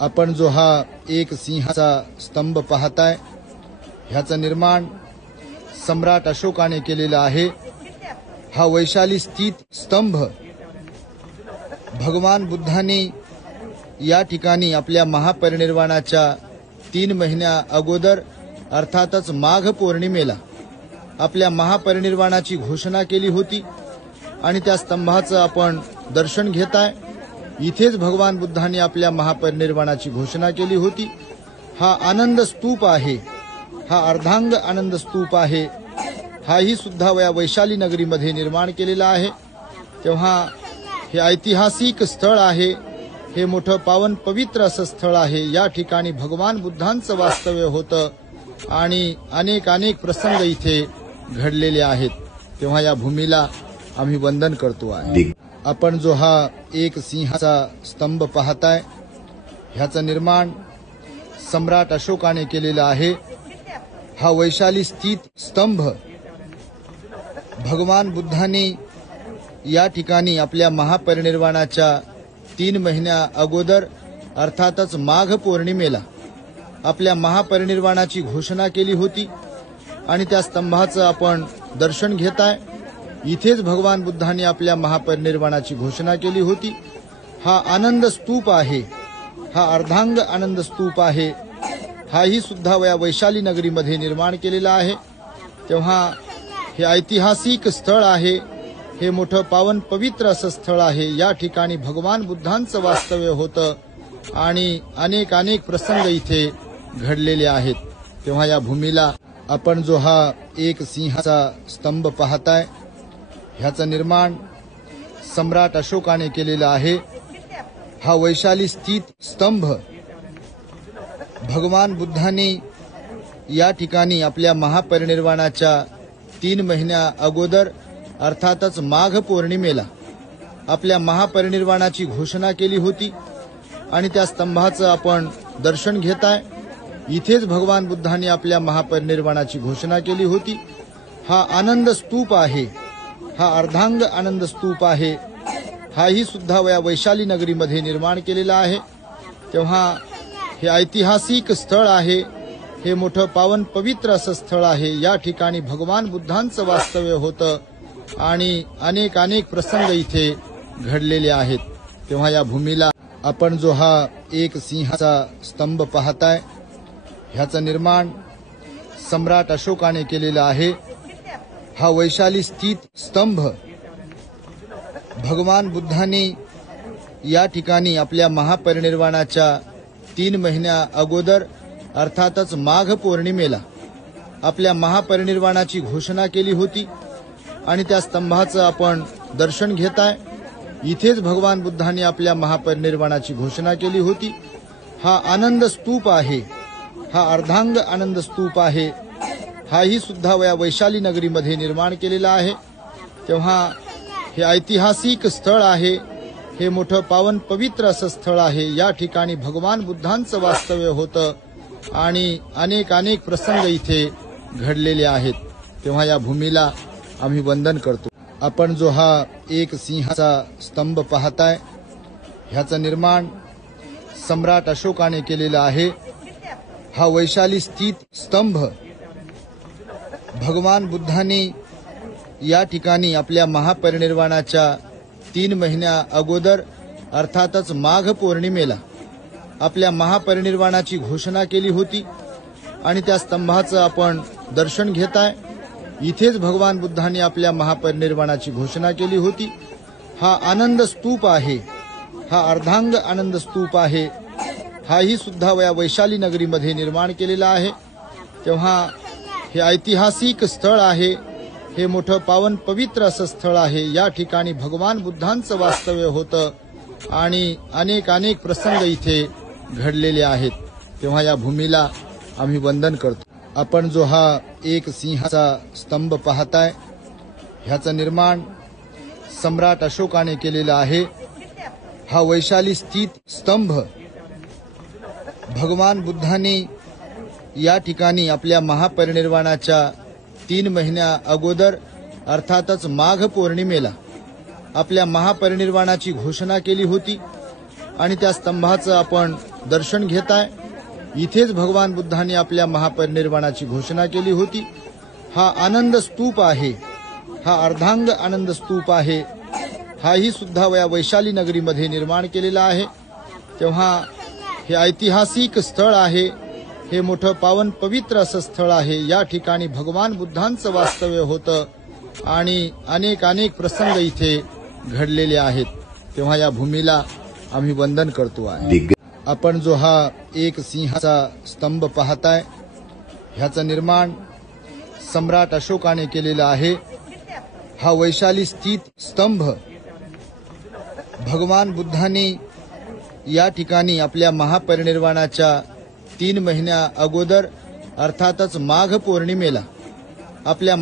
आपण जो हा एक सिंहाचा स्तंभ पाहताय, ह्याचं निर्माण सम्राट अशोकाने केलेलं आहे। हा वैशाली स्थित स्तंभ भगवान बुद्धांनी या ठिकाणी आपल्या महापरिनिर्वाणाच्या 3 महिन्या अगोदर अर्थातच माघ पौर्णिमेला आपल्या महापरिनिर्वाणाची घोषणा केली होती आणि त्या स्तंभाचं आपण दर्शन घेताय। इथेच भगवान बुद्धांनी आपल्या महापरिनिर्वाणाची घोषणा केली होती। हा आनंद स्तूप आहे, हा अर्धांग आनंद स्तूप आहे। हाही सुद्धा वैशाली नगरीमध्ये निर्माण केलेला आहे। तेव्हा हे ऐतिहासिक स्थळ आहे, हे मोठं पावन पवित्र असं स्थळ आहे। या ठिकाणी भगवान बुद्धांचं वास्तव्य होतं आणि अनेक प्रसंग इथे घडलेले आहेत। तेव्हा या भूमीला आम्ही वंदन करतो आहे। आपण जो हा एक सिंहाचा स्तंभ पाहताय, ह्याचं निर्माण सम्राट अशोकाने केलेलं आहे। हा वैशाली स्थित स्तंभ भगवान बुद्धांनी या ठिकाणी आपल्या महापरिनिर्वाणाच्या 3 महिन्या अगोदर अर्थातच माघ पौर्णिमेला आपल्या महापरिनिर्वाणाची घोषणा केली होती आणि त्या स्तंभाचं आपण दर्शन घेताय। इथेच भगवान बुद्धांनी आपल्या महापरिनिर्वाणाची घोषणा केली होती। हा आनंद स्तूप आहे, हा अर्धांग आनंद स्तूप आहे। हाही सुद्धा वैशाली नगरीमध्ये निर्माण केलेला आहे। तेव्हा हे ऐतिहासिक स्थळ आहे, हे मोठं पावन पवित्र असं स्थळ आहे। या ठिकाणी भगवान बुद्धांचं वास्तव्य होतं आणि अनेक प्रसंग इथे घडलेले आहेत। तेव्हा या भूमीला आपण जो हा एक सिंहाचा स्तंभ पाहताय, ह्याचं निर्माण सम्राट अशोकाने केलेलं आहे। हा वैशाली स्थित स्तंभ भगवान बुद्धांनी या ठिकाणी आपल्या महापरिनिर्वाणाच्या 3 महिन्या अगोदर अर्थातच माघ पौर्णिमेला आपल्या महापरिनिर्वाणाची घोषणा केली होती आणि त्या स्तंभाचं आपण दर्शन घेताय। इथेच भगवान बुद्धांनी आपल्या महापरिनिर्वाणाची घोषणा केली होती। हा आनंद स्तूप आहे, हा अर्धांग आनंद स्तूप आहे। हाही सुद्धा वैशाली नगरीमध्ये निर्माण केलेला आहे। तेव्हा हे ऐतिहासिक स्थळ आहे, हे मोठं पावन पवित्र असं स्थळ आहे। या ठिकाणी भगवान बुद्धांचं वास्तव्य होतं आणि अनेक प्रसंग इथे घडलेले आहेत। तेव्हा या भूमीला आपण जो हा एक सिंहाचा स्तंभ पाहताय, ह्याचं निर्माण सम्राट अशोकाने केलेलं आहे। हा वैशाली स्थित स्तंभ भगवान बुद्धांनी या ठिकाणी आपल्या महापरिनिर्वाणाच्या 3 महिन्या अगोदर अर्थातच माघ पौर्णिमेला आपल्या महापरिनिर्वाणाची घोषणा केली होती आणि त्या स्तंभाचं आपण दर्शन घेताय। इथेच भगवान बुद्धांनी आपल्या महापरिनिर्वाणाची घोषणा केली होती। हा आनंद स्तूप आहे, हा अर्धांग आनंद स्तूप आहे। हाही सुद्धा वैशाली नगरीमध्ये निर्माण केलेला आहे। तेव्हा हे ऐतिहासिक स्थळ आहे, हे मोठं पावन पवित्र असं स्थळ आहे। या ठिकाणी भगवान बुद्धांचं वास्तव्य होतं आणि अनेक प्रसंग इथे घडलेले आहेत। तेव्हा या भूमीला आम्ही वंदन करतो। आपण जो हा एक सिंहाचा स्तंभ पाहताय, ह्याचं निर्माण सम्राट अशोकाने केलेलं आहे। हा वैशाली स्थित स्तंभ भगवान बुद्धांनी या ठिकाणी आपल्या महापरिनिर्वाणाच्या 3 महिन्या अगोदर अर्थातच माघ पौर्णिमेला आपल्या महापरिनिर्वाणाची घोषणा केली होती आणि त्या स्तंभाचं आपण दर्शन घेताय। इथेच भगवान बुद्धांनी आपल्या महापरिनिर्वाणाची घोषणा केली होती। हा आनंद स्तूप आहे, हा अर्धांग आनंद स्तूप आहे। हाही सुद्धा वैशाली नगरीमध्ये निर्माण केलेला आहे। तेव्हा हे ऐतिहासिक स्थळ आहे, हे मोठं पावन पवित्र असं स्थळ आहे। या ठिकाणी भगवान बुद्धांचं वास्तव्य होतं आणि अनेक प्रसंग इथे घडलेले आहेत। तेव्हा या भूमीला आम्ही वंदन करतो। आपण जो हा एक सिंहाचा स्तंभ पाहताय, ह्याचं निर्माण सम्राट अशोकाने केलेलं आहे। हा वैशाली स्थित स्तंभ भगवान बुद्धांनी या ठिकाणी आपल्या महापरिनिर्वाणाच्या 3 महिन्या अगोदर अर्थातच माघ पौर्णिमेला आपल्या महापरिनिर्वाणाची घोषणा केली होती आणि त्या स्तंभाचं आपण दर्शन घेताय. इथेच भगवान बुद्धांनी आपल्या महापरिनिर्वाणाची घोषणा केली होती. हा आनंद स्तूप आहे, हा अर्धांग आनंद स्तूप आहे. हाही सुद्धा या वैशाली नगरीमध्ये निर्माण केलेला आहे. तेव्हा हे ऐतिहासिक स्थळ आहे, हे मोठं पावन पवित्र असं स्थळ आहे. या ठिकाणी भगवान बुद्धांचं वास्तव्य होतं आणि अनेक प्रसंग इथे घडलेले आहेत. तेव्हा या भूमीला आम्ही वंदन करतो आहे. आपण जो हा एक सिंहाचा स्तंभ पाहताय, ह्याचं निर्माण सम्राट अशोकाने केलेला आहे. हा वैशाली स्थित स्तंभ भगवान बुद्धांनी या ठिकाणी आपल्या महापरिनिर्वाणाच्या 3 महिन्या अगोदर अर्थातच माघ पौर्णिमेला आपल्या